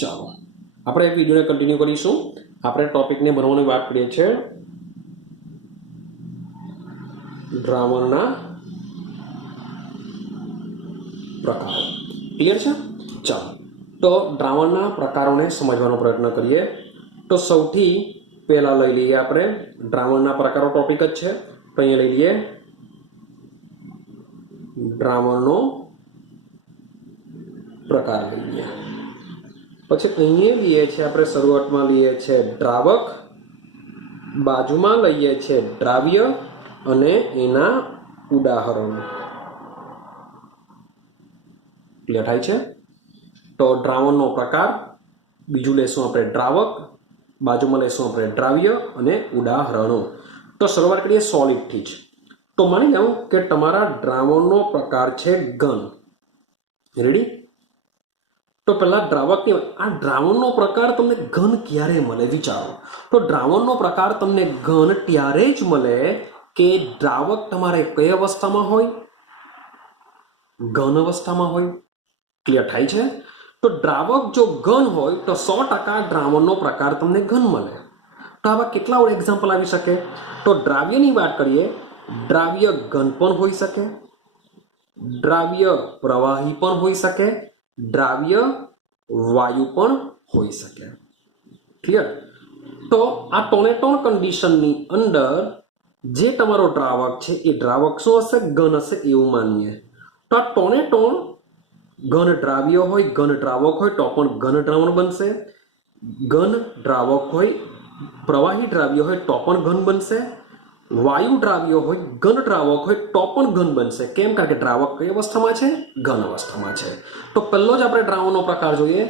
ચાલો આપણે વિડીયોને કન્ટિન્યુ કરીશું. આપણે ટોપિકને ભણવાની વાત કરીએ છીએ દ્રાવણના પ્રકારો. ક્લિયર છે? ચાલો તો દ્રાવણના પ્રકારોને સમજવાનો પ્રયત્ન કરીએ. તો સૌથી પહેલા લઈ લઈએ આપણે દ્રાવણના પ્રકારો. ટોપિક જ છે તો અહીંયા લઈ લઈએ દ્રાવણનો પ્રકાર લઈ લઈએ. પછી અહીંયા લઈએ છીએ આપણે શરૂઆતમાં લઈએ છીએ દ્રાવક, બાજુમાં લઈએ છીએ દ્રાવ્ય અને એના ઉદાહરણો. ક્લિયર થાય છે? તો દ્રાવણનો પ્રકાર, બીજું લેશું આપણે દ્રાવક, બાજુમાં લેશું આપણે દ્રાવ્ય અને ઉદાહરણો. તો શરૂઆત કરીએ સોલિડથી જ. તો માની જાઓ કે તમારા દ્રાવણનો પ્રકાર છે ઘન. રેડી? તો પહેલા દ્રાવકની આ દ્રાવણનો પ્રકાર તમને ઘન ક્યારે મળે વિચારો. તો દ્રાવણનો પ્રકાર તમને ઘન ત્યારે જ મળે કે દ્રાવક તમારે કઈ અવસ્થામાં હોય? ઘન અવસ્થામાં હોય. ક્લિયર થાય છે? તો દ્રાવક જો ઘન હોય તો 100% દ્રાવણનો પ્રકાર તમને ઘન મળે. તો આવા કેટલા એક્ઝામ્પલ આવી શકે? તો દ્રાવ્યની વાત કરીએ, દ્રાવ્ય ઘન પણ હોઈ શકે, દ્રાવ્ય પ્રવાહી પણ હોઈ શકે, દ્રાવ્ય વાયુ પણ હોઈ શકે. ક્લિયર? તો આ 3 કન્ડિશનની અંદર જે તમારો દ્રાવક છે એ દ્રાવક શું હશે? ઘન હશે એવું માનીએ. તો આ 3 ઘન દ્રાવ્ય હોય, ઘન દ્રાવક હોય તો પણ ઘન દ્રાવણ બનશે. ઘન દ્રાવક હોય, પ્રવાહી દ્રાવ્ય હોય તો પણ ઘન બનશે. વાયુ દ્રાવ્ય હોય, ઘન દ્રાવક હોય તો પણ ઘન બનશે. કેમ? કારણ કે દ્રાવક કઈ અવસ્થામાં છે? ઘન અવસ્થામાં છે. તો પહેલો જ આપણે દ્રાવણનો પ્રકાર જોઈએ,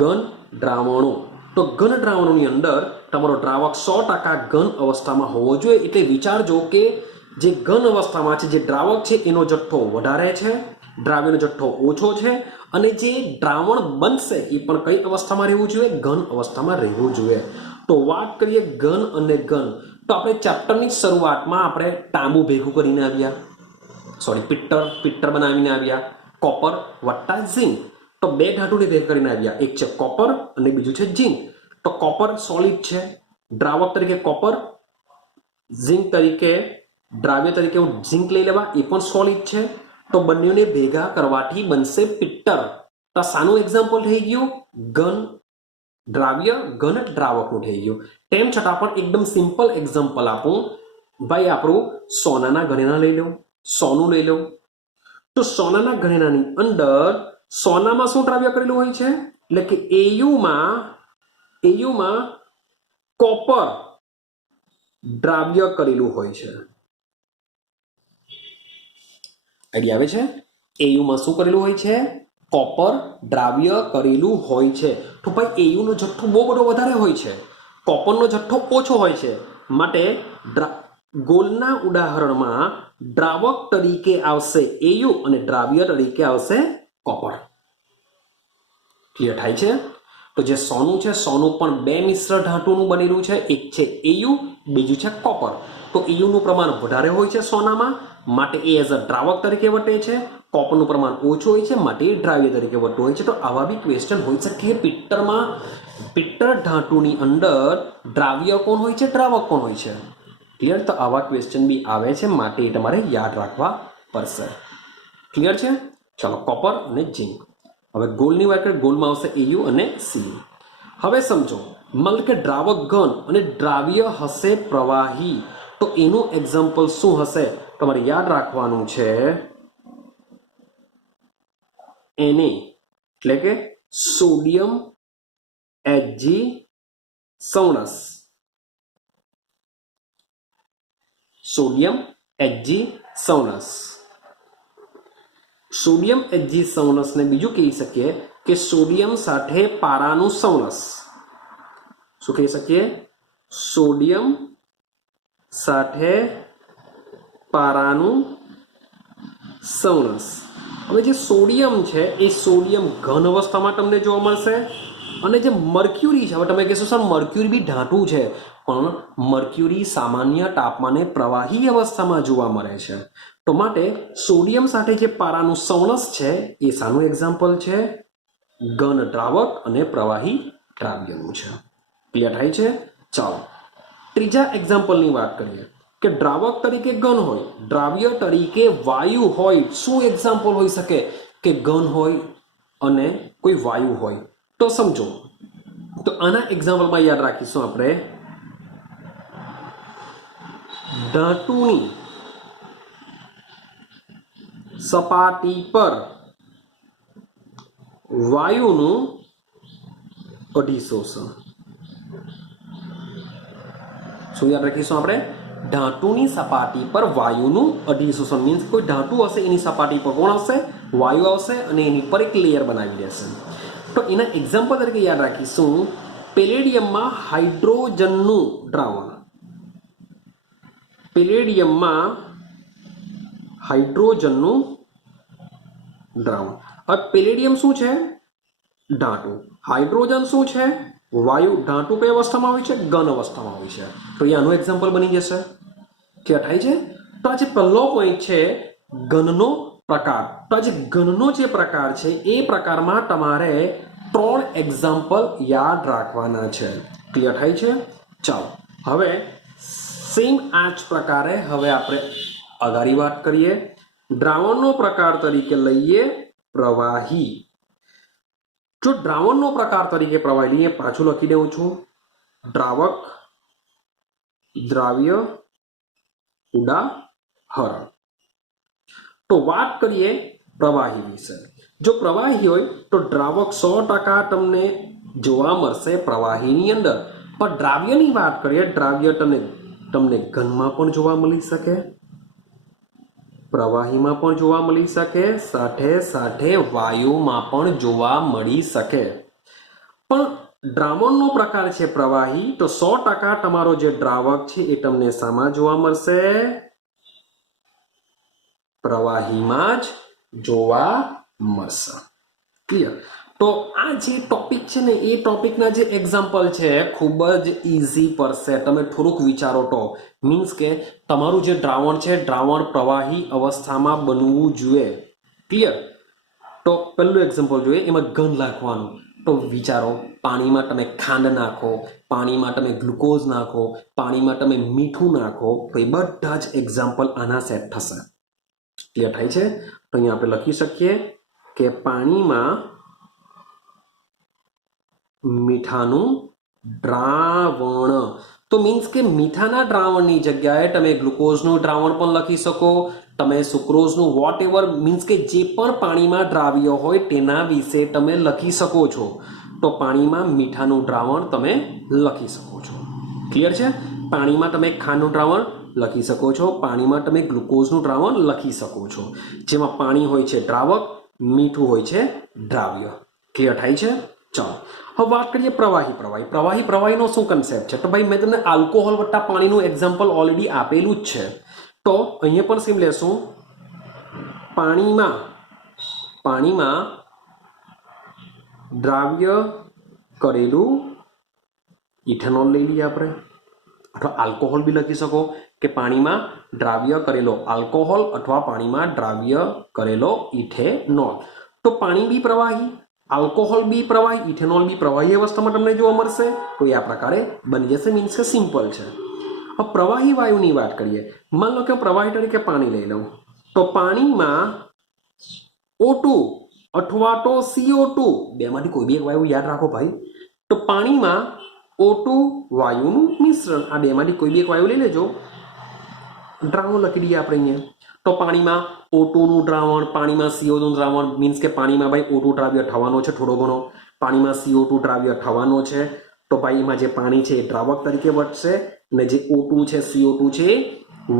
ઘન દ્રાવણો. તો ઘન દ્રાવણોની અંદર તમારો દ્રાવક 100% ઘન અવસ્થામાં હોવો જોઈએ. એટલે વિચારજો કે જે ઘન અવસ્થામાં છે, જે દ્રાવક છે એનો જથ્થો વધારે છે, દ્રાવ્યનો જથ્થો ઓછો છે, અને જે દ્રાવણ બનશે એ પણ કઈ અવસ્થામાં રહેવું જોઈએ? ઘન અવસ્થામાં રહેવું જોઈએ. તો વાત કરીએ ઘન અને ઘન. તો આપણે ચેપ્ટરની શરૂઆતમાં આપણે તાંબુ ભેગું કરીને આવ્યા, પિત્તળ બનાવીને આવ્યા, કોપર વત્તા ઝિંક. તો 2 ધાતુને ભેગા કરીને આવ્યા, એક છે કોપર અને બીજું છે ઝિંક. તો કોપર સોલિડ છે, દ્રાવક તરીકે કોપર, ઝિંક તરીકે દ્રાવ્ય તરીકે ઝિંક લઈ લેવા, એ પણ સોલિડ છે. તો બંનેને ભેગા કરવાથી બનશે પિત્તળ. તો સાનું એક્ઝામ્પલ થઈ ગયું ઘન દ્રાવ્ય, ઘન દ્રાવકનું થઈ ગયું. તેમ છતાં પણ એકદમ સિમ્પલ એક્ઝામ્પલ આપું ભાઈ, આપણું સોનાના ઘરેણા લઈ લો, સોનું લઈ લો. તો સોનાના ઘરેણાની અંદર સોનામાં શું દ્રાવ્ય કરેલું હોય છે? એટલે કે એયુમાં કોપર દ્રાવ્ય કરેલું હોય છે. આઈડિયા આવે છે? એયુમાં શું કરેલું હોય છે? કોપર દ્રાવ્ય કરેલું હોય છે. તો ભાઈ એયુનો જથ્થો બહુ બધો વધારે હોય છે, કોપરનો જથ્થો ઓછો હોય છે. માટે ગોળના ઉદાહરણમાં દ્રાવક તરીકે આવશે એયુ અને દ્રાવ્ય તરીકે આવશે કોપર. ક્લિયર થાય છે? તો જે સોનું છે, સોનું પણ 2 મિશ્ર ધાતુનું બનેલું છે. એક છે એયુ, બીજું છે કોપર. તો એયુનું પ્રમાણ વધારે હોય છે સોનામાં, માટે એ એઝ અ દ્રાવક તરીકે વર્તે છે. કોપરનું પ્રમાણ ઓછું હોય છે, માટે એ દ્રાવ્ય તરીકે વર્તતું હોય છે. તો આવા બી ક્વેશ્ચન હોઈ શકે. પિત્તળ ધાતુની અંદર દ્રાવ્ય કોણ હોય છે, દ્રાવક કોણ હોય છે? ક્લિયર? તો આવા ક્વેશ્ચન બી આવે છે, માટે એ તમારે યાદ રાખવા પડશે. ક્લિયર છે? ચાલો, કોપર અને ઝિંક. હવે ગોળની વાત કરીએ, ગોળમાં આવશે એયુ અને સીયુ. હવે સમજો, માનો કે દ્રાવક ઘન અને દ્રાવ્ય હશે પ્રવાહી. તો એનું એક્ઝામ્પલ શું હશે? તમારે યાદ રાખવાનું છે એને, એટલે કે sodium Hg-, sodium Hg-. Sodium Hg- ને બીજું કહી શકીએ કે સોડિયમ સાથે પારાનું સંલસ. શું કહી શકીએ? સોડિયમ સાથે પારાનું સંલસ. હવે જે સોડિયમ છે એ સોડિયમ ઘન અવસ્થામાં તમને જોવા મળશે, અને જે મર્ક્યુરી છે, હવે તમે કહેશો સર મર્ક્યુરી બી ધાતુ છે, પણ મર્ક્યુરી સામાન્ય તાપમાને પ્રવાહી અવસ્થામાં જોવા મળે છે. તો માટે સોડિયમ સાથે જે પારાનું સંલસ છે એ શાનું એક્ઝામ્પલ છે? ઘન દ્રાવક અને પ્રવાહી દ્રાવ્યનું છે. ક્લિયર થાય છે? ચાલો ત્રીજા એક્ઝામ્પલની વાત કરીએ કે દ્રાવક તરીકે ઘન હોય, દ્રાવ્ય તરીકે વાયુ હોય. શું એક્ઝામ્પલ હોઈ શકે કે ઘન હોય અને કોઈ વાયુ હોય? તો સમજો, તો આના એક્ઝામ્પલમાં યાદ રાખીશું આપણે ધાતુની સપાટી પર વાયુનું અધિશોષણ. શું યાદ રાખીશું આપણે? ધાતુની સપાટી પર વાયુનું અધિશોષણ મીન્સ કોઈ ધાતુ હશે એની સપાટી પર કોણ આવશે? વાયુ આવશે અને એની પર એક લેયર બનાવી દેશે. તો એના એક્ઝામ્પલ તરીકે યાદ રાખીશું પેલેડિયમમાં હાઇડ્રોજનનું દ્રાવણ. પેલેડિયમમાં હાઇડ્રોજનનું દ્રાવણ. હવે પેલેડિયમ શું છે? ધાતુ. હાઇડ્રોજન શું છે? વાયુ. ધાતુ કઈ અવસ્થામાં હોય છે? ઘન અવસ્થામાં હોય છે. તો એ આનું એક્ઝામ્પલ બની જશે. ક્લિયર થાય છે? તો આ જે પહેલો પોઈન્ટ છે ઘનનો પ્રકાર. તો આ જે ઘનનો જે પ્રકાર છે એ પ્રકારમાં તમારે 3 એક્ઝામ્પલ યાદ રાખવાના છે. ક્લિયર થાય છે? ચાલો હવે સેમ આ જ પ્રકારે હવે આપણે આગળની વાત કરીએ. દ્રાવણનો પ્રકાર તરીકે લઈએ પ્રવાહી. જો દ્રાવણનો પ્રકાર તરીકે પ્રવાહી લઈએ, પાછું લખી દઉં છું, દ્રાવક, દ્રાવ્ય, ઉદાહરણ. તો વાત કરીએ પ્રવાહી વિશે. જો પ્રવાહી હોય તો દ્રાવક 100% તમને જોવા મળશે પ્રવાહીની અંદર. પણ દ્રાવ્યની વાત કરીએ, દ્રાવ્ય તમને ઘનમાં પણ જોવા મળી શકે, પ્રવાહીમાં પણ જોવા મળી શકે, સાથે સાથે વાયુમાં પણ જોવા મળી શકે. પણ દ્રાવણનો પ્રકાર છે પ્રવાહી, તો 100% તમારો જે દ્રાવક છે એ તમને શામાં જોવા મળશે? પ્રવાહીમાં જ જોવા મળશે. ક્લિયર? તો આ જે ટોપિક છે ને એ ટોપિકના જે એક્ઝામ્પલ છે ખૂબ જ ઇઝી પડશે. તમે થોડુંક વિચારો તો મીન્સ કે તમારું જે દ્રાવણ છે દ્રાવણ પ્રવાહી અવસ્થામાં બનવું જોઈએ. ક્લિયર? તો પહેલું એક્ઝામ્પલ જોઈએ, એમાં ઘન નાખવાનું. તો વિચારો, પાણીમાં તમે ખાંડ નાખો, પાણીમાં તમે ગ્લુકોઝ નાખો, પાણીમાં તમે મીઠું નાખો, તો એ બધા જ એક્ઝામ્પલ આના સેટ થશે. ક્લિયર થાય છે? તો અહીંયા આપણે લખી શકીએ કે પાણીમાં મીઠાનું દ્રાવણ. તો મીન્સ કે મીઠાના દ્રાવણની જગ્યાએ તમે ગ્લુકોઝનું દ્રાવણ પણ લખી શકો, તમે સુક્રોઝનું વોટ એવર મીન્સ કે જે પણ પાણીમાં દ્રાવ્ય હોય તેના વિશે તમે લખી શકો છો. તો પાણીમાં મીઠાનું દ્રાવણ તમે લખી શકો છો. ક્લિયર છે? પાણીમાં તમે ખાંડનું દ્રાવણ લખી શકો છો, પાણીમાં તમે ગ્લુકોઝનું દ્રાવણ લખી શકો છો. જેમાં પાણી હોય છે દ્રાવક, મીઠું હોય છે દ્રાવ્ય. ક્લિયર થાય છે? ચાલો હવે વાત કરીએ પ્રવાહીનો શું કન્સેપ્ટ છે? તો ભાઈ મેં તમને આલ્કોહોલ વત્તા પાણીનું એક્ઝામ્પલ ઓલરેડી આપેલું જ છે. તો અહીંયા પણ સેમ લેશું. પાણીમાં દ્રાવ્ય કરેલું ઇથેનોલ લઈ લઈએ આપણે, અથવા આલ્કોહોલ બી લખી શકો કે પાણીમાં દ્રાવ્ય કરેલો આલ્કોહોલ અથવા પાણીમાં દ્રાવ્ય કરેલો ઇથેનોલ. તો પાણી બી પ્રવાહી, આલ્કોહોલ બી પ્રવાહી, ઇથેનોલ બી પ્રવાહી અવસ્થામાં તમને જોવા મળશે. તો એ આ પ્રકારે બની જશે. મીન્સ કે સિમ્પલ છે. હવે પ્રવાહી વાયુની વાત કરીએ. માન લો કે પ્રવાહી તરીકે પાણી લઈ લઉં, તો પાણીમાં O2 અથવા તો CO2 બેમાંથી કોઈ બી એક વાયુ યાદ રાખો ભાઈ. તો પાણીમાં O2 વાયુનું મિશ્રણ, આ બેમાંથી કોઈ બી એક વાયુ લઈ લેજો, દ્રાવણ લખી દઈએ આપણે અહીંયા. તો પાણીમાં O2 નું દ્રાવણ, પાણીમાં CO2 નું દ્રાવણ મીન્સ કે પાણીમાં ભાઈ O2 દ્રાવ્ય થવાનો છે થોડો ઘણો, પાણીમાં CO2 દ્રાવ્ય થવાનો છે. તો ભાઈ એમાં જે પાણી છે એ દ્રાવક તરીકે વર્તશે અને જે O2 છે CO2 છે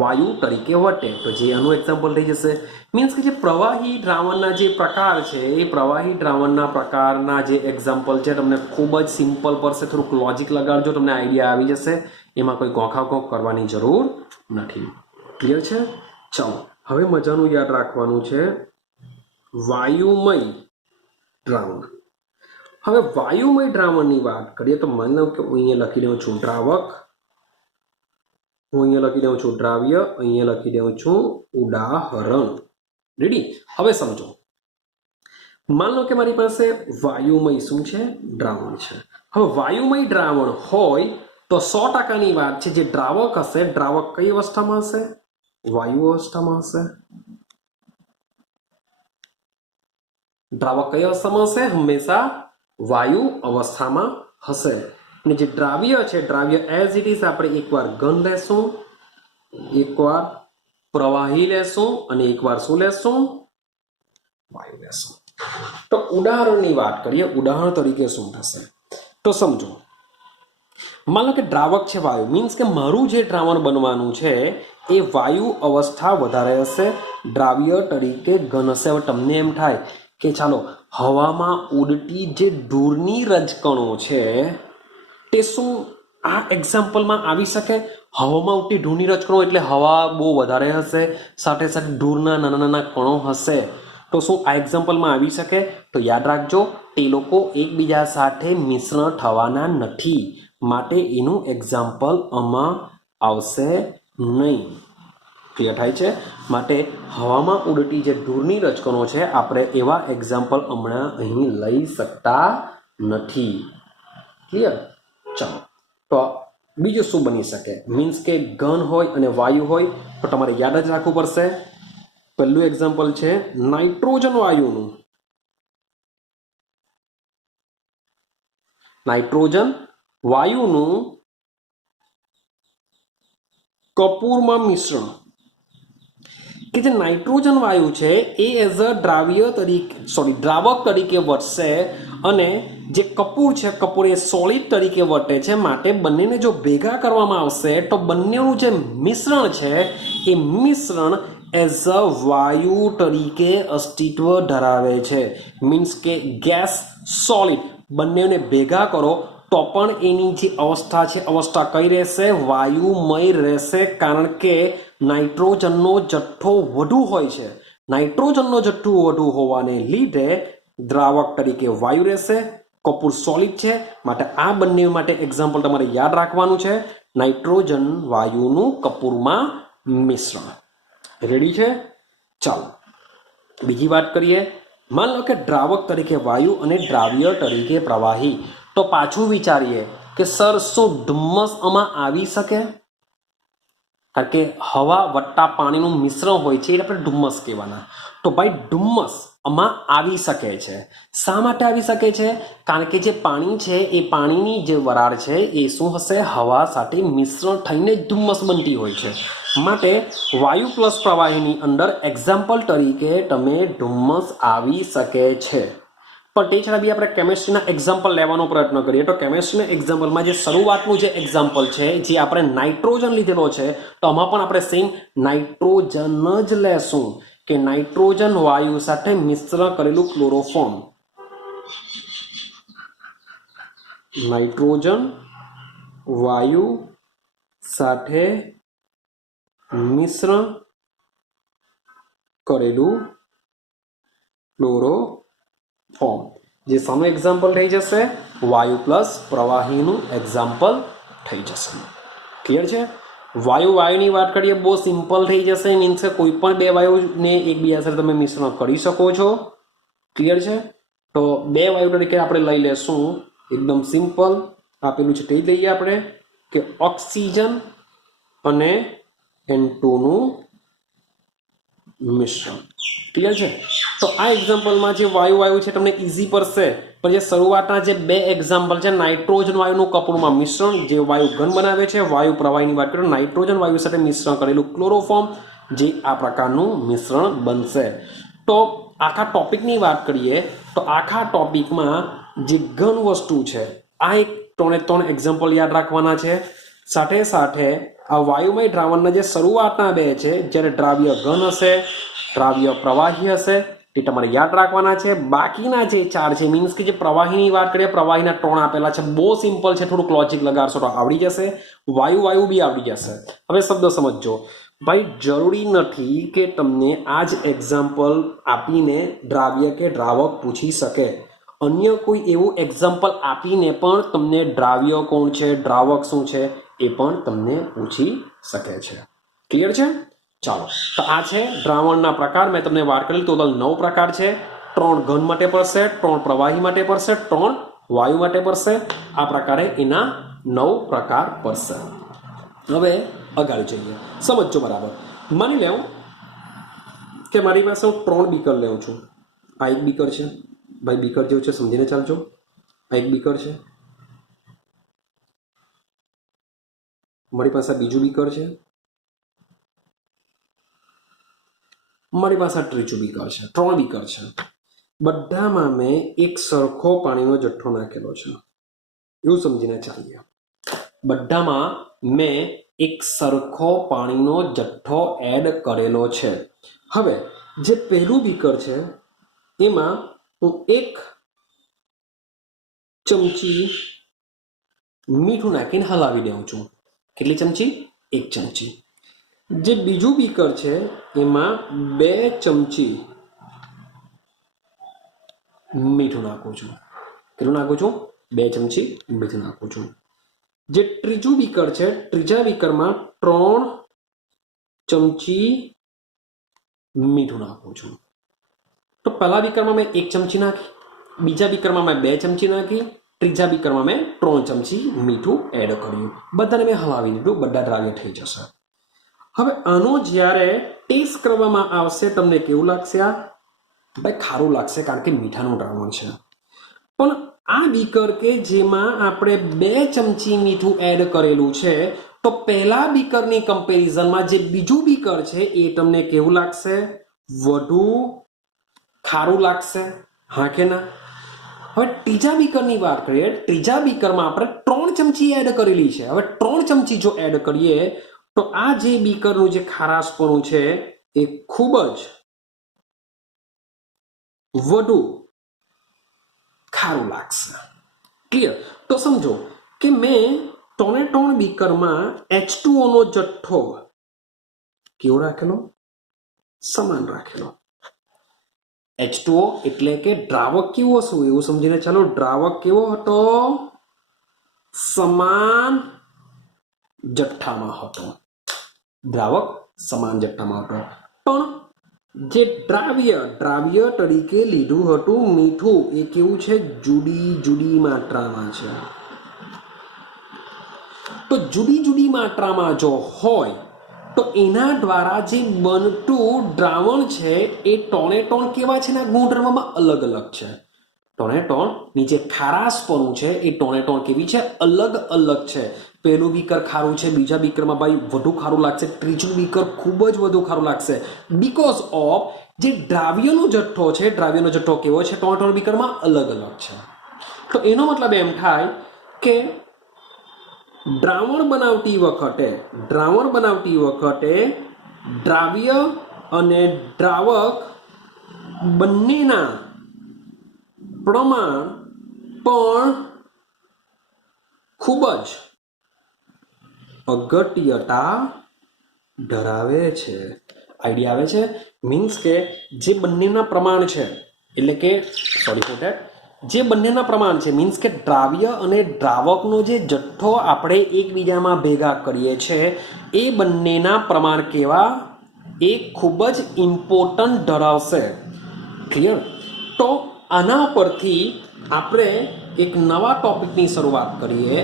વાયુ તરીકે વર્તે. તો જે આનું એક્ઝામ્પલ થઈ જશે. મીન્સ કે જે પ્રવાહી દ્રાવણના જે પ્રકાર છે એ પ્રવાહી દ્રાવણના પ્રકારના જે એક્ઝામ્પલ છે તમને ખૂબ જ સિમ્પલ પડશે. થોડુંક લોજિક લગાડજો, તમને આઈડિયા આવી જશે. એમાં કોઈ ગોખાગોખ કરવાની જરૂર નથી. ક્લિયર છે? ચાલો હવે મજાનું યાદ રાખવાનું છે વાયુમય દ્રાવણ. હવે વાયુમય દ્રાવણની વાત કરીએ તો માની લો કે હું અહીંયા લખી દઉં છું દ્રાવક, હું અહીંયા લખી દઉં છું દ્રાવ્ય, અહીંયા લખી દઉં છું ઉદાહરણ. રેડી? હવે સમજો, मान लो કે મારી પાસે વાયુમય શું છે દ્રાવણ છે. હવે વાયુમય દ્રાવણ હોય તો 100%ની વાત છે જે દ્રાવક હશે દ્રાવક કઈ અવસ્થામાં હશે વાયુ અવસ્થામાં હશે. દ્રાવક કઈ અવસ્થામાં હશે હંમેશા વાયુ અવસ્થામાં હશે. અને જે દ્રાવ્ય છે દ્રાવ્ય એઝ ઇટ ઇઝ આપણે એકવાર ઘન લેશું એકવાર પ્રવાહી લેશું અને એકવાર શું લેશું વાયુ લેશું. તો ઉદાહરણની વાત કરીએ ઉદાહરણ તરીકે શું થશે તો સમજો मान लो कि द्रावक है वायु मीन्स के मारू जे द्रावण बनवानुं छे ए वायु अवस्था वधारे हशे द्राव्य तरीके घन हशे. हवे तमने एम थाय के चालो हवामां उडती जे दूरनी रजकणो छे ते शुं आ एक्जाम्पलमां आवी शके. हवामां उडती दूरनी रजकणो एटले हवा बहु वधारे हशे साथे साथे दूરના નાના નાના કણો હશે तो શું આ એક્ઝામ્પલમાં આવી શકે. તો યાદ રાખજો તે લોકો એકબીજા સાથે મિશ્રણ થવાના નથી માટે એનું એક્ઝામ્પલ આમાં આવશે નહીં. ક્લિયર થાય છે. માટે હવામાં ઉડતી જે ધૂળની રજકણો છે આપણે એવા એક્ઝામ્પલ હમણાં અહીં લઈ શકતા નથી. ક્લિયર. ચાલો તો બીજું શું બની શકે મીન્સ કે ઘન હોય અને વાયુ હોય તો તમારે યાદ જ રાખવું પડશે. પહેલું એક્ઝામ્પલ છે નાઇટ્રોજન વાયુનું. નાઇટ્રોજન વાયુનું કપૂરમાં મિશ્રણ કે જે નાઇટ્રોજન વાયુ છે એ એઝ અ દ્રાવક તરીકે વર્તશે અને જે કપૂર છે કપૂર એ સોલિડ તરીકે વર્તે છે. માટે બંનેને જો ભેગા કરવામાં આવશે તો બંનેનું જે મિશ્રણ છે એ મિશ્રણ એઝ અ વાયુ તરીકે અસ્તિત્વ ધરાવે છે. મીન્સ કે ગેસ સોલિડ બંનેને ભેગા કરો તો પણ એની જે અવસ્થા છે અવસ્થા કઈ રહેશે વાયુમય રહેશે. કારણ કે નાઇટ્રોજનનો જથ્થો વધુ હોય છે. નાઇટ્રોજનનો જથ્થો વધુ હોવાને લીધે દ્રાવક તરીકે વાયુ રહેશે. કપૂર સોલિડ છે માટે આ બંને માટે એક્ઝામ્પલ તમારે યાદ રાખવાનું છે નાઇટ્રોજન વાયુનું કપૂરમાં મિશ્રણ. રેડી છે. ચાલો બીજી વાત કરીએ. માન લો કે દ્રાવક તરીકે વાયુ અને દ્રાવ્ય તરીકે પ્રવાહી. તો પાછું વિચારીએ કે સર શું ધુમ્મસ આમાં આવી શકે. કારણ કે હવા વત્તા પાણીનું મિશ્રણ હોય છે એટલે આપણે ધુમ્મસ કહેવાના. તો ભાઈ ધુમ્મસ આમાં આવી શકે છે. શા માટે આવી શકે છે. કારણ કે જે પાણી છે એ પાણીની જે વરાળ છે એ શું હશે હવા સાથે મિશ્રણ થઈને જ ધુમ્મસ બનતી હોય છે. માટે વાયુ પ્લસ પ્રવાહીની અંદર એક્ઝામ્પલ તરીકે તમે ધુમ્મસ આવી શકે છે. પણ તે છતાં બી આપણે કેમેસ્ટ્રીના એક્ઝામ્પલ લેવાનો પ્રયત્ન કરીએ તો કેમેસ્ટ્રીના એક્ઝામ્પલમાં જે શરૂઆતનું જે એક્ઝામ્પલ છે જે આપણે નાઇટ્રોજન લીધેલો છે તો આમાં પણ આપણે સેમ નાઇટ્રોજન જ લેશું કે નાઇટ્રોજન વાયુ સાથે મિશ્ર કરેલું ક્લોરોફોર્મ. નાઇટ્રોજન વાયુ સાથે મિશ્ર કરેલું ક્લોરોફોર્મ જે સામે એક્ઝામ્પલ થઈ જશે વાયુ પ્લસ પ્રવાહીનું એક્ઝામ્પલ થઈ જશે. ક્લિયર છે. વાયુની વાત કરીએ બહુ સિમ્પલ થઈ જશે. મીન્સ કે કોઈ પણ બે વાયુને એકબીજા સાથે તમે મિશ્રણ કરી શકો છો. ક્લિયર છે. તો બે વાયુ તરીકે આપણે લઈ લેશું એકદમ સિમ્પલ આપેલું છે તે લઈએ આપણે કે ઓક્સિજન અને N2 નું મિશ્રણ. ક્લિયર છે. તો આ એક્ઝામ્પલમાં જે વાયુ છે તમને ઈઝી પડશે. પણ જે શરૂઆતના જે બે એક્ઝામ્પલ છે નાઇટ્રોજન વાયુનું કપૂરમાં મિશ્રણ જે વાયુ ઘન બનાવે છે વાયુ પ્રવાહીની વાત કરીએ નાઇટ્રોજન વાયુ સાથે મિશ્રણ કરેલું ક્લોરોફોર્મ જે આ પ્રકારનું મિશ્રણ બનશે. તો આખા ટોપિકની વાત કરીએ તો આખા ટોપિકમાં જે ઘન વસ્તુ છે આ એક 3 એક્ઝામ્પલ યાદ રાખવાના છે. સાથે સાથે આ વાયુમય દ્રાવણના જે શરૂઆતના બે છે જ્યારે દ્રાવ્ય ઘન હશે દ્રાવ્ય પ્રવાહી હશે તે તમારે યાદ રાખવાના છે. બાકીના જે 4 છે મીન્સ કે જે પ્રવાહીની વાત કરીએ પ્રવાહીના 3 આપેલા છે બહુ સિમ્પલ છે. થોડુંક લોજિક લગાડશો તો આવડી જશે. વાયુ બી આવડી જશે. હવે શબ્દ સમજજો ભાઈ જરૂરી નથી કે તમને આ જ એક્ઝામ્પલ આપીને દ્રાવ્ય કે દ્રાવક પૂછી શકે. અન્ય કોઈ એવું એક્ઝામ્પલ આપીને પણ તમને દ્રાવ્ય કોણ છે દ્રાવક શું છે એ પણ તમને પૂછી શકે છે. ક્લિયર છે. ચાલો તો આ છે દ્રાવણના પ્રકાર. મેં તમને વાત કરેલી ટોટલ 9 પ્રકાર છે. 3 ઘન માટે પડશે, 3 પ્રવાહી માટે પડશે, 3 વાયુ માટે પડશે. આ પ્રકારે એના 9 પ્રકાર પડશે. હવે આગળ જઈએ, સમજો બરાબર. માની લેવું કે મારી પાસે હું 3 બીકર લેવું છું. આ એક બીકર છે ભાઈ, બીકર જેવું છે સમજીને ચાલજો. આ એક બીકર છે, મારી પાસે બીજું બીકર છે, મારી પાસે ત્રીજું બીકર છે. 3 બીકર છે. બધામાં મેં એક સરખો પાણીનો જથ્થો નાખેલો છે, એવું સમજીને ચાલીએ. બધામાં મેં એક સરખો પાણીનો જથ્થો એડ કરેલો છે. હવે જે પહેલું બીકર છે એમાં હું 1 ચમચી મીઠું નાખીને હલાવી દઉં છું. કેટલી ચમચી? 1 ચમચી. જે બીજું બીકર છે એમાં 2 ચમચી મીઠું નાખું છું. કેટલું નાખું છું? 2 ચમચી મીઠું નાખું છું. જે ત્રીજું બીકર છે, ત્રીજા બીકરમાં 3 ચમચી મીઠું નાખું છું. તો પહેલા બીકરમાં મેં 1 ચમચી નાખી, બીજા બીકરમાં મેં 2 ચમચી નાખી, ત્રીજા બીકરમાં મેં 3 ચમચી મીઠું એડ કર્યું. બધાને મેં હલાવી દીધું, બધા દ્રાવ્ય થઈ જશે. હવે આનો જ્યારે ટેસ્ટ કરવામાં આવશે તમને કેવું લાગશે? આ ભાઈ ખારું લાગશે, કારણ કે મીઠાનું દ્રાવણ છે. પણ આ બીકર કે જેમાં આપણે 2 ચમચી મીઠું એડ કરેલું છે, તો પહેલા બીકરની કમ્પેરિઝનમાં જે બીજું બીકર છે એ તમને કેવું લાગશે? વધુ ખારું લાગશે, હા કે ના? હવે ત્રીજા બીકરની વાત કરીએ. ત્રીજા બીકરમાં આપણે 3 ચમચી એડ કરેલી છે. હવે 3 ચમચી જો એડ કરીએ તો આ જે બીકરનું જે ખારાશપણું છે એ ખૂબ જ વધુ ખારું લાગશે. ક્લિયર? તો સમજો કે મેં 3 બીકરમાં H2O નો જથ્થો કેવો રાખેલો? સમાન રાખેલો. H2O એટલે કે દ્રાવક કેવો હશે એવું સમજીને ચાલો. દ્રાવક કેવો હતો? સમાન જથ્થામાં હતો. દ્રાવક સમાન જથ્થામાં હતો. પણ જે દ્રાવ્ય તરીકે લીધું હતું મીઠું, એ કેવું છે? જુદી જુદી માત્રામાં છે. તો જુદી જુદી માત્રામાં જો હોય તો એના દ્વારા જે બનતું દ્રાવણ છે એ ટોને ટોન કેવા છે? ના ગુણધર્મમાં અલગ અલગ છે. ટોને ટોનની જે ખારાશપણું છે એ ટોને ટોન કેવી છે? અલગ અલગ છે. પહેલું બીકર ખારું છે, બીજા બીકરમાં ભાઈ વધુ ખારું લાગશે, ત્રીજું બીકર ખૂબ જ વધુ ખારું લાગશે. બીકોઝ ઓફ જે દ્રાવ્યનો જથ્થો છે, દ્રાવ્યનો જથ્થો કેવો છે? ટોને ટોન બીકરમાં અલગ અલગ છે. તો એનો મતલબ એમ થાય કે દ્રાવણ બનાવતી વખતે દ્રાવ્ય અને દ્રાવક બંનેના પ્રમાણ પણ ખૂબ જ અગત્યતા ધરાવે છે. આઈડિયા આવે છે? મીન્સ કે જે બંનેના પ્રમાણ છે, એટલે કે જે બંનેના પ્રમાણ છે મીન્સ કે દ્રાવ્ય અને દ્રાવકનો જે જથ્થો આપણે એકબીજામાં ભેગા કરીએ છીએ એ બંનેના પ્રમાણ કેવા? એ ખૂબ જ ઇમ્પોર્ટન્ટ ધરાવશે. ક્લિયર? તો આના પરથી આપણે એક નવા ટોપિકની શરૂઆત કરીએ.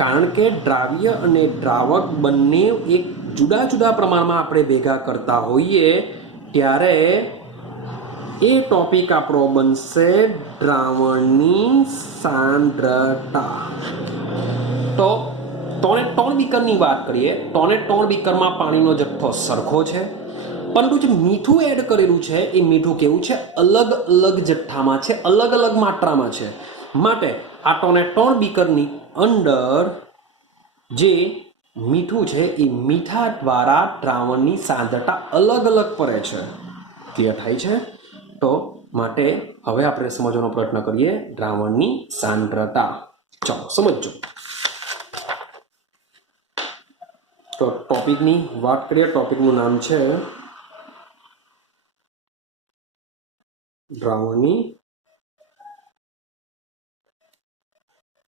કારણ કે દ્રાવ્ય અને દ્રાવક બંને એક જુદા જુદા પ્રમાણમાં આપણે ભેગા કરતા હોઈએ ત્યારે એ ટોપિક આપણો બનશે દ્રાવણની સાંદ્રતા. તો 3 બીકરની વાત કરીએ. 3 બીકરમાં પાણીનો જથ્થો સરખો છે, પરંતુ જે મીઠું એડ કરેલું છે એ મીઠું કેવું છે? અલગ અલગ જથ્થામાં છે, અલગ અલગ માત્રામાં છે. માટે આ 3 બીકરની અંદર જે મીઠું છે એ મીઠા દ્વારા દ્રાવણની સાંદ્રતા અલગ અલગ પડે છે. ક્લિયર થાય છે? તો માટે હવે આપણે સમજવાનો પ્રયત્ન કરીએ દ્રાવણની સાંદ્રતા. ચાલો સમજો. તો ટોપિકની વાત કરીએ. ટોપિકનું નામ છે દ્રાવણની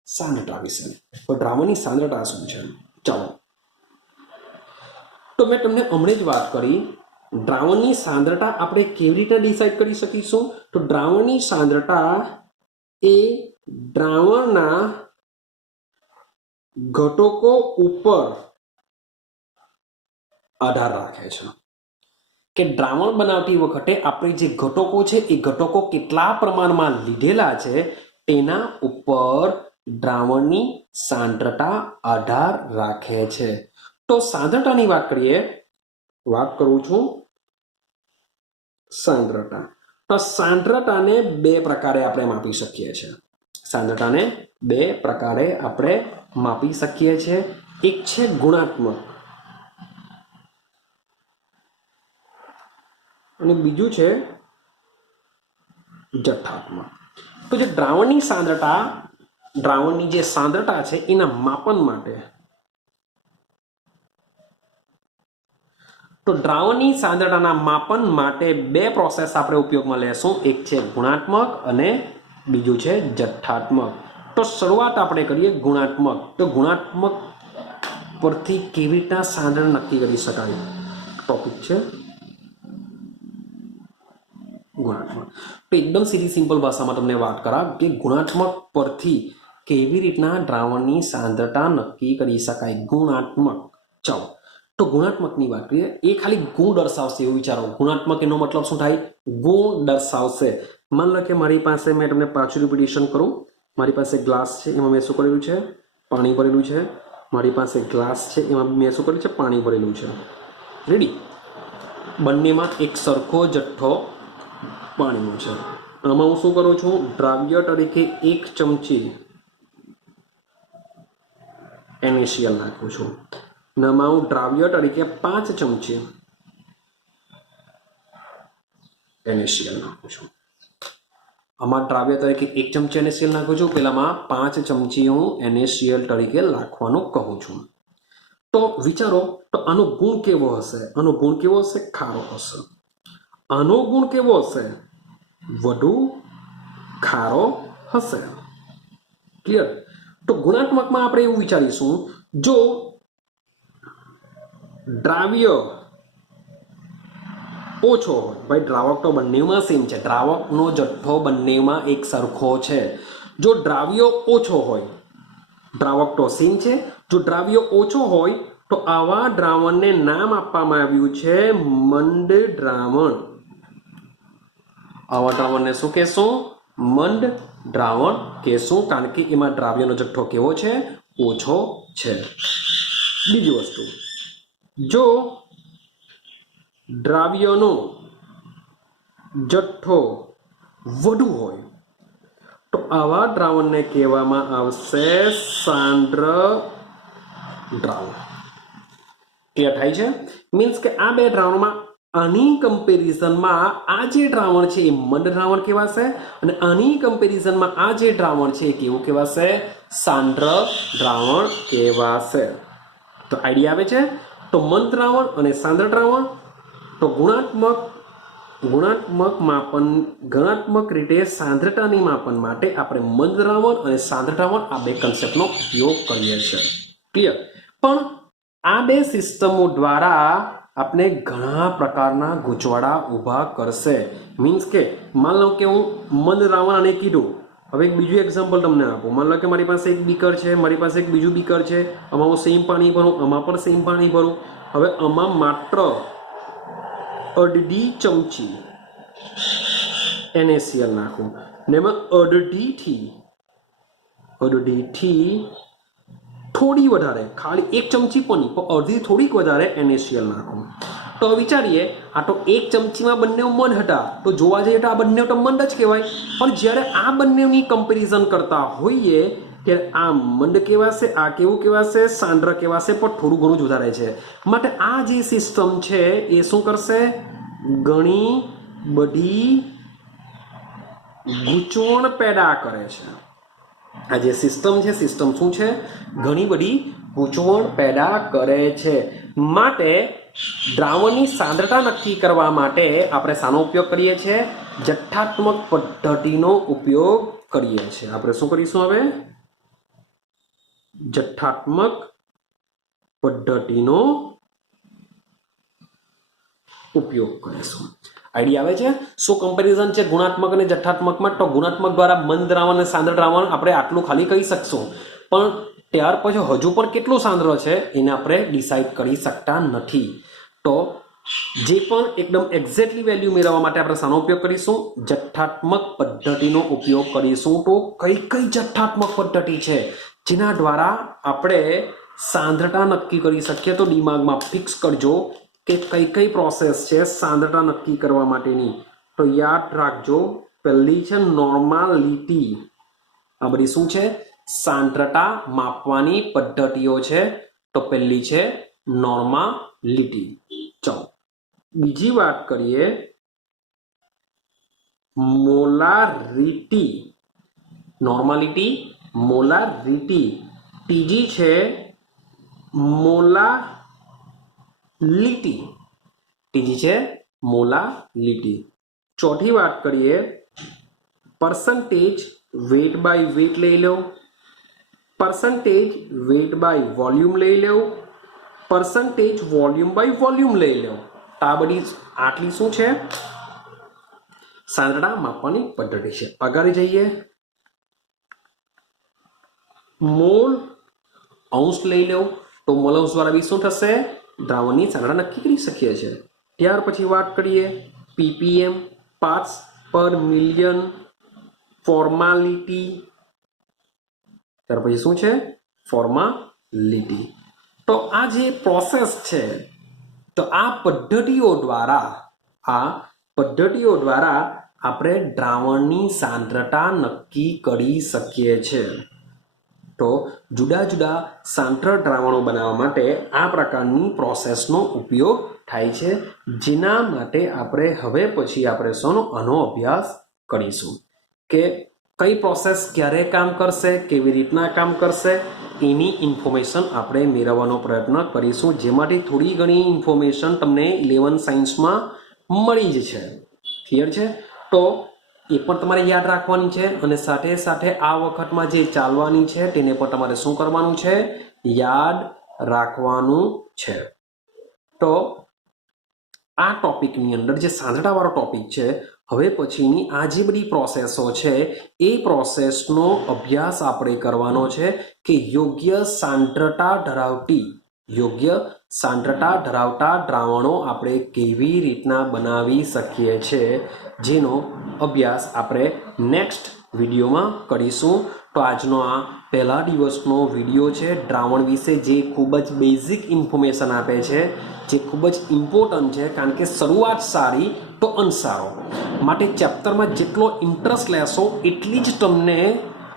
સાંદ્રતા વિશે. તો દ્રાવણની સાંદ્રતા શું છે? ચાલો. તો મેં તમને હમણાં જ વાત કરી દ્રાવણની સાંદ્રતા આપણે કેવી રીતે ડિસાઈડ કરી શકીશું? તો દ્રાવણની સાંદ્રતા એ દ્રાવણના ઘટકો ઉપર આધાર રાખે છે કે દ્રાવણ બનાવતી વખતે આપણે જે ઘટકો છે એ ઘટકો કેટલા પ્રમાણમાં લીધેલા છે તેના ઉપર દ્રાવણની સાંદ્રતા આધાર રાખે છે. તો સાંદ્રતાની વાત કરું છું સાંદ્રતા. તો સાંદ્રતાને બે પ્રકારે આપણે માપી શકીએ છીએ. સાંદ્રતાને બે પ્રકારે આપણે માપી શકીએ છીએ. એક છે ગુણાત્મક અને બીજું છે જથ્થાત્મક. તો જે દ્રાવણની જે સાંદ્રતા છે એના માપન માટે, તો દ્રાવણની સાંદ્રતાના માપન માટે બે પ્રોસેસ આપણે ઉપયોગમાં લેશું. એક છે ગુણાત્મક અને બીજું છે જથ્થાત્મક. તો શરૂઆત આપણે કરીએ ગુણાત્મક. તો ગુણાત્મક પરથી કેવી રીતના સાંદ્રતા નક્કી કરી શકાય ટોપિક છે ગુણાત્મક. તો એકદમ સીધી સિમ્પલ ભાષામાં તમને વાત કરા કે ગુણાત્મક પરથી કેવી રીતના દ્રાવણની સાંદ્રતા નક્કી કરી શકાય. ગુણાત્મક. ચાલો તો ગુણાત્મકની વાત કરીએ. એ ખાલી ગુણ દર્શાવશે એવું વિચારો. ગુણાત્મક એનો મતલબ શું થાય? ગુણ દર્શાવશે. માન લો કે મારી પાસે, મેં તમને પાછું રિપીટેશન કરું, મારી પાસે ગ્લાસ છે, એમાં મેં શું કરેલું છે? પાણી ભરેલું છે. મારી પાસે ગ્લાસ છે, એમાં મેં શું કરેલું છે? પાણી ભરેલું છે. રેડી? બંનેમાં એક સરખો જથ્થો પાણીનું છે. આમાં હું શું કરું છું? દ્રાવ્ય તરીકે 1 ચમચી NaCl નાખું છું. આમાં હું દ્રાવ્ય તરીકે 5 ચમચી NaCl નાખું છું. આમાં દ્રાવ્ય તરીકે 1 ચમચી NaCl નાખું છું, પેલામાં 5 ચમચી હું NaCl તરીકે નાખવાનું કહું છું. તો વિચારો, તો આનો ગુણ કેવો હશે? આનો ગુણ કેવો હશે? ખારો હશે. આનો ગુણ કેવો હશે? વધુ ખારો હશે. ક્લિયર? તો ગુણાત્મકમાં આપણે એવું વિચારીશું, જો દ્રાવ્ય ઓછો હોય, ભાઈ દ્રાવક તો બંનેમાં સેમ છે, દ્રાવકનો જથ્થો બંનેમાં એક સરખો છે. જો દ્રાવ્ય ઓછો હોય, દ્રાવક તો સેમ છે, જો દ્રાવ્ય ઓછો હોય તો આવા દ્રાવણને નામ આપવામાં આવ્યું છે મંદ દ્રાવણ. આવા દ્રાવણને શું કહેશું? મંદ દ્રાવણ કહેશું, કારણ કે એમાં દ્રાવ્યનો જથ્થો કેવો છે? ઓછો છે. બીજી વસ્તુ, જો દ્રાવ્યનો જથ્થો વધુ હોય તો આવા દ્રાવણને કહેવામાં આવશે સાંદ્ર દ્રાવણ. ક્લિયર થાય છે? મીન્સ કે આ બે દ્રાવણમાં, આની કમ્પેરિઝનમાં આ જે દ્રાવણ છે એ મંદ દ્રાવણ કહેવાશે, અને આની કમ્પેરિઝનમાં આ જે દ્રાવણ છે એ કેવું કહેવાશે? સાંદ્ર દ્રાવણ કહેવાશે. તો આઈડિયા આવે છે? તો મંદ દ્રાવણ અને સાંદ્ર દ્રાવણ. તો ગુણાત્મક રીતે સાંદ્રતાની માપન માટે આપણે મંદ દ્રાવણ અને સાંદ્ર દ્રાવણ આ બે કન્સેપ્ટનો ઉપયોગ કરીએ છીએ. ક્લિયર? પણ આ બે સિસ્ટમો દ્વારા આપણે ઘણા પ્રકારના ગૂંચવાડા ઊભા કરશે. મીન્સ કે માન લો કે હું મંદ દ્રાવણ અને કીધું. હવે એક બીજું એક્ઝામ્પલ તમને આપું. માન લો કે મારી પાસે એક બીકર છે, મારી પાસે એક બીજું બીકર છે, આમાં હું સેમ પાણી ભરું, આમાં પણ સેમ પાણી ભરું. હવે આમાં માત્ર અડધી ચમચી NaCl નાખું, ને એમાં અડધીથી થોડી વધારે, ખાલી 1 ચમચી પણ નહીં, પણ અડધી થોડીક વધારે NaCl નાખું. તો વિચારીએ, આ તો 1 ચમચીમાં બંને મંદ હતા, તો જોવા જઈએ તો આ બંને તો મંદ જ કહેવાય. પણ જ્યારે આ બંનેની કમ્પેરિઝન કરતા હોઈએ ત્યારે આ મંદ કહેવાશે, આ કેવું કહેવાશે? સાંદ્ર કહેવાશે, પણ થોડું ઘણું જ વધારે છે. માટે આ જે સિસ્ટમ છે એ શું કરશે? ઘણી બધી ગૂંચવણ પેદા કરે છે. આ જે સિસ્ટમ છે, સિસ્ટમ શું છે? ઘણી બધી ગૂંચવણ પેદા કરે છે. માટે દ્રાવણની સાંદ્રતા નક્કી કરવા માટે આપણે શાનો ઉપયોગ કરીએ છીએ? જથ્થાત્મક પદ્ધતિનો ઉપયોગ કરીએ છીએ. આપણે શું કરીશું હવે? જથ્થાત્મક પદ્ધતિનો ઉપયોગ કરીશું. આઈડિયા આવે છે? શું કમ્પેરિઝન છે ગુણાત્મક અને જથ્થાત્મકમાં? તો ગુણાત્મક દ્વારા મંદ દ્રાવણ અને સાંદ્ર દ્રાવણ આપણે આટલું ખાલી કહી શકશું, પણ ત્યાર પછી હજુ પણ કેટલું સાંદ્ર છે એને આપણે ડિસાઇડ કરી શકતા નથી. તો જે પણ એકદમ એક્ઝેક્ટલી વેલ્યુ મેળવવા માટે આપણે શાનો ઉપયોગ કરીશું? જથ્થાત્મક પદ્ધતિનો ઉપયોગ કરીશું. તો કઈ કઈ જથ્થાત્મક પદ્ધતિ છે જેના દ્વારા આપણે સાંદ્રતા નક્કી કરી શકીએ? તો દિમાગમાં ફિક્સ કરજો કે કઈ કઈ પ્રોસેસ છે સાંદ્રતા નક્કી કરવા માટેની. તો યાદ રાખજો, પહેલી છે નોર્માલિટી. આ બધી શું છે? સાંદ્રતા માપવાની પદ્ધતિઓ છે. તો પહેલી છે નોર્માલિટી. ચલો બીજી વાત કરીએ, મોલારિટી. Normality, molarity. ત્રીજી છે મોલાલિટી. ત્રીજી છે મોલાલિટી. ચોથી વાત કરીએ, પરસન્ટેજ વેટ બાય વેટ લઈ લો, પરસન્ટેજ વેટ બાય વોલ્યુમ લઈ લો, પરસન્ટેજ વોલ્યુમ બાય વોલ્યુમ લઈ લો. આ બધી આટલી શું છે? સાંદ્રતા માપવાની પદ્ધતિ છે. આગળ જઈએ, મોલ અંશ લઈ લો. તો મોલ અંશ દ્વારા બી શું થશે? દ્રાવણની સાંદ્રતા નક્કી કરી શકીએ છીએ. ત્યાર પછી વાત કરીએ પીપીએમ, પાર્ટ્સ પર મિલિયન, ફોર્માલિટી. ત્યાર પછી શું છે? ફોર્માલિટી. તો આ જે પ્રોસેસ છે, તો આ પદ્ધતિઓ દ્વારા આપણે દ્રાવણની સાંદ્રતા નક્કી કરી શકીએ છીએ. તો જુદા જુદા સાંદ્ર દ્રાવણો બનાવવા માટે આ પ્રકારની પ્રોસેસનો ઉપયોગ થાય છે, જેના માટે આપણે હવે પછી આપણે આનો અભ્યાસ કરીશું કે કઈ પ્રોસેસ ક્યારે કામ કરશે, કેવી રીતના કામ કરશે, એની ઇન્ફોર્મેશન આપણે મેળવવાનો પ્રયત્ન કરીશું, જેમાંથી થોડી ઘણી ઇન્ફોર્મેશન તમને 11 સાયન્સમાં મળી જ છે. ક્લિયર છે? તો એ પણ તમારે યાદ રાખવાની છે, અને સાથે સાથે આ વખતમાં જે ચાલવાની છે તેને પણ તમારે શું કરવાનું છે? યાદ રાખવાનું છે. તો આ ટોપિકની અંદર જે સાંદ્રતાવાળો ટોપિક છે, હવે પછીની આ જે બધી પ્રોસેસો છે એ પ્રોસેસનો અભ્યાસ આપણે કરવાનો છે કે યોગ્ય સાંદ્રતા ધરાવતા દ્રાવણો આપણે કેવી રીતના બનાવી શકીએ છીએ, જેનો અભ્યાસ આપણે નેક્સ્ટ વિડીયોમાં કરીશું. તો આજનો આ પહેલા દિવસનો વિડીયો છે દ્રાવણ વિશે, જે ખૂબ જ બેઝિક ઇન્ફોર્મેશન આપે છે, જે ખૂબ જ ઇમ્પોર્ટન્ટ છે, કારણ કે શરૂઆત સારી તો અંત સારો. માટે ચેપ્ટરમાં જેટલો ઇન્ટરેસ્ટ લેશો એટલી જ તમને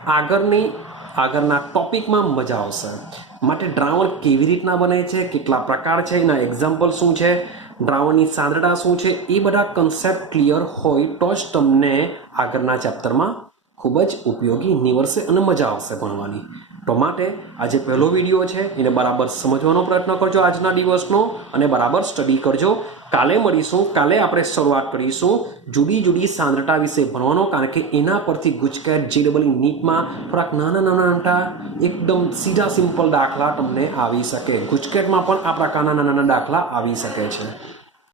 આગળના ટોપિકમાં મજા આવશે. માટે દ્રાવણ કેવી રીતના બને છે, કેટલા પ્રકાર છે, એના એક્ઝામ્પલ શું છે, દ્રાવણની સાંદ્રતા શું છે, એ બધા કન્સેપ્ટ ક્લિયર હોય તો જ તમને આગળના ચેપ્ટરમાં ખૂબ જ ઉપયોગી નીવડશે અને મજા આવશે ભણવાની. તો માટે આ જે પહેલો વિડીયો છે એને બરાબર સમજવાનો પ્રયત્ન કરજો આજના દિવસનો, અને બરાબર સ્ટડી કરજો. કાલે મળીશું. કાલે આપણે શરૂઆત કરીશું જુદી જુદી સાંદ્રતા વિશે ભણવાનો, કારણ કે એના પરથી ગુજકેટ, JEE નીટમાં થોડાક નાના એકદમ સીધા સિમ્પલ દાખલા તમને આવી શકે. ગુજકેટમાં પણ આ પ્રકારના નાના દાખલા આવી શકે છે.